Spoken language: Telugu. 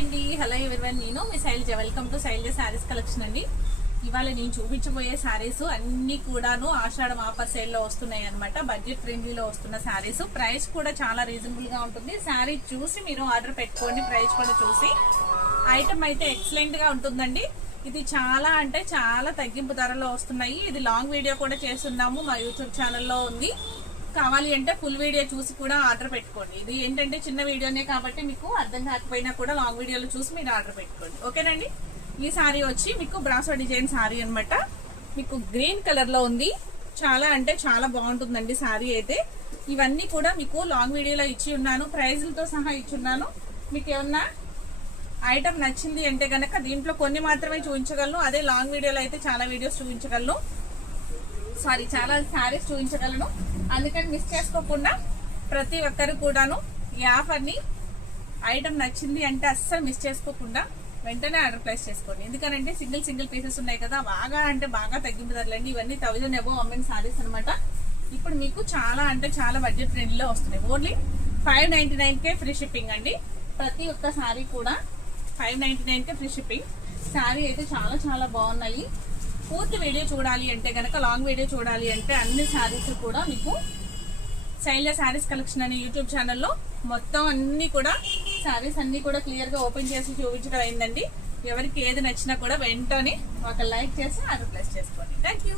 అండి, హలో ఎవరివన్, నేను మీ Shailaja. Welcome to Shailaja saris collection అండి. ఇవాళ నేను చూపించబోయే శారీస్ అన్ని కూడాను ఆషాఢం ఆఫర్ సేల్ లో వస్తున్నాయి అనమాట. బడ్జెట్ ఫ్రెండ్లీలో వస్తున్న శారీస్. ప్రైస్ కూడా చాలా రీజనబుల్ గా ఉంటుంది. శారీ చూసి మీరు ఆర్డర్ పెట్టుకోండి. ప్రైస్ కూడా చూసి. ఐటమ్ అయితే ఎక్సలెంట్ గా ఉంటుందండి. ఇది చాలా అంటే చాలా తగ్గింపు ధరలో వస్తున్నాయి. ఇది లాంగ్ వీడియో కూడా చేస్తున్నాము, మా యూట్యూబ్ ఛానల్లో ఉంది. కావాలి అంటే ఫుల్ వీడియో చూసి కూడా ఆర్డర్ పెట్టుకోండి. ఇది ఏంటంటే చిన్న వీడియోనే కాబట్టి మీకు అర్థం కాకపోయినా కూడా లాంగ్ వీడియోలో చూసి మీరు ఆర్డర్ పెట్టుకోండి. ఓకేనండి. ఈ సారీ వచ్చి మీకు బ్రాసో డిజైన్ సారీ అనమాట. మీకు గ్రీన్ కలర్ లో ఉంది. చాలా అంటే చాలా బాగుంటుందండి సారీ అయితే. ఇవన్నీ కూడా మీకు లాంగ్ వీడియోలో ఇచ్చి ఉన్నాను, ప్రైజులతో సహా ఇచ్చి ఉన్నాను. మీకు ఏమన్నా ఐటమ్ నచ్చింది అంటే గనక దీంట్లో కొన్ని మాత్రమే చూపించగలను. అదే లాంగ్ వీడియోలో అయితే చాలా వీడియోస్ చూపించగలను, చాలా శారీస్ చూపించగలను. అందుకని మిస్ చేసుకోకుండా ప్రతి ఒక్కరు కూడాను ఈ ఆఫర్ని ఐటమ్ నచ్చింది అంటే అస్సలు మిస్ చేసుకోకుండా వెంటనే ఆర్డర్ ప్లేస్ చేసుకోండి. ఎందుకంటే సింగిల్ పీసెస్ ఉన్నాయి కదా, బాగా అంటే బాగా తగ్గింపు ధరలండి. ఇవన్నీ 1000 అబోవ్ అమ్మిన శారీస్ అనమాట. ఇప్పుడు మీకు చాలా అంటే చాలా బడ్జెట్ ఫ్రెండ్లీలో వస్తున్నాయి. ఓన్లీ 599కే ఫ్రీ షిప్పింగ్ అండి. ప్రతి ఒక్క శారీ కూడా 599కే ఫ్రీ షిప్పింగ్. శారీ అయితే చాలా చాలా బాగున్నాయి. పూర్తి వీడియో చూడాలి అంటే కనుక, లాంగ్ వీడియో చూడాలి అంటే అన్ని శారీస్ కూడా మీకు శైలజ శారీస్ కలెక్షన్ అనే యూట్యూబ్ ఛానల్లో మొత్తం అన్ని కూడా శారీస్ అన్ని కూడా క్లియర్ గా ఓపెన్ చేసి చూపించడం అయిందండి. ఎవరికి ఏది నచ్చినా కూడా వెంటనే ఒక లైక్ చేసి ఆర్డర్ ప్లేస్ చేసుకోండి. Thank you.